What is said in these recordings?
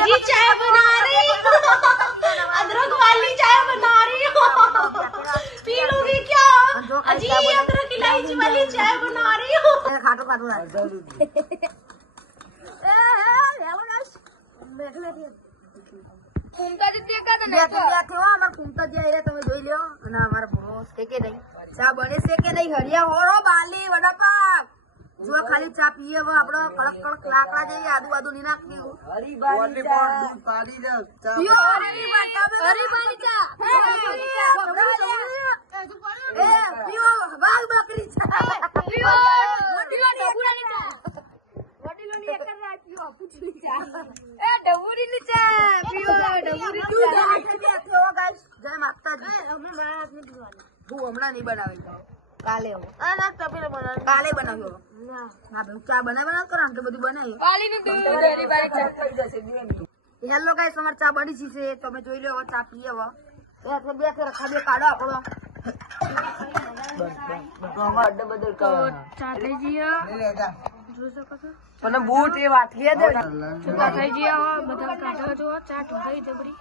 अजी चाय बना रही हो, अदरक वाली चाय बना रही हो, पी लोगी क्या? अजी अदरक इलायची वाली चाय बना रही हो। खाटो खाटो તમે જોઈ લ્યો અને અમારા ભૂરો શેકે નહીં ચા બને શેકે નહીં હરિયા હોળો બાલી વડાપાવ જો ખાલી ચા પીએ હવે આપડે કડક કડક લાકડા જેવી આદુ ની નાખી હરીબાની ચા પીઓ વાલ બકરી ચા પીઓ જય માતાજી હમણાં નહીં બનાવી કાલે કાલે બનાવ્યો હા ભાઈ ચા બનાવવા કરો કે બધું બનાવી હેલો ગાઈસ અમાર ચા બની છે તમે જોઈ લો ચા પીએ હવે બે રખા બે કાઢો આપણો ચા થઈ ગઈ જોઈ શકો છો મને બૂટ એ વાટલી દે ચા થઈ ગઈ બધા કાઢો જો ચા ઢોઈ જબરી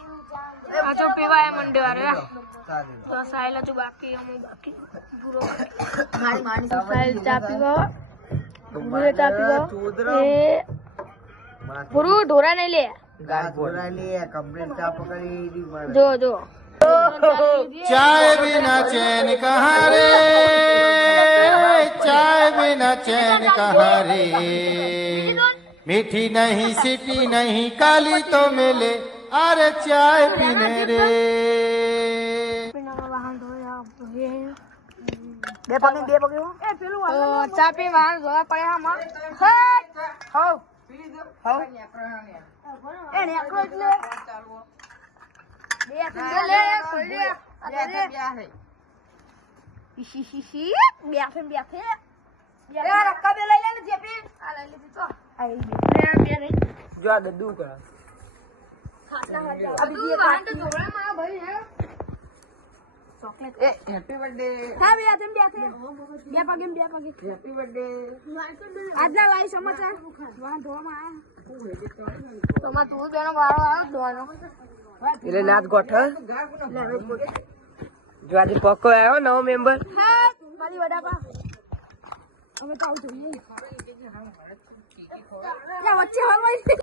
આ જો પીવાય મંડે વારે તો સાયલા જો બાકી અમે બાકી પૂરો મારી માની સાયલ ચા પીવો પૂરે ચા પીવો એ પૂરું ઢોરા નહીં લે જો જો चाय बिना चैन कहाँ रे चाय बिना चैन कहाँ रे मीठी नहीं सीटी नहीं काली तो मिले अरे चाय पीने रे બે પગે ચા પી વાહન જોવા પડે આમાં એ નેકળો એટલે જો આ દદ્દુ કર હેપી બર્થડે હેપી બર્થડે આજના લાઈવ સમાચાર વાહન ધોવામાં આવ્યા તો તું તેનો વારો આવ્યો ધોવાનો એટલે નાચ ગોઠવ જો આજે પક્કો આવ્યો નવો મેમ્બર મારી વડાપા અમે તો આવું જોઈએ વચ્ચે હલવાઈ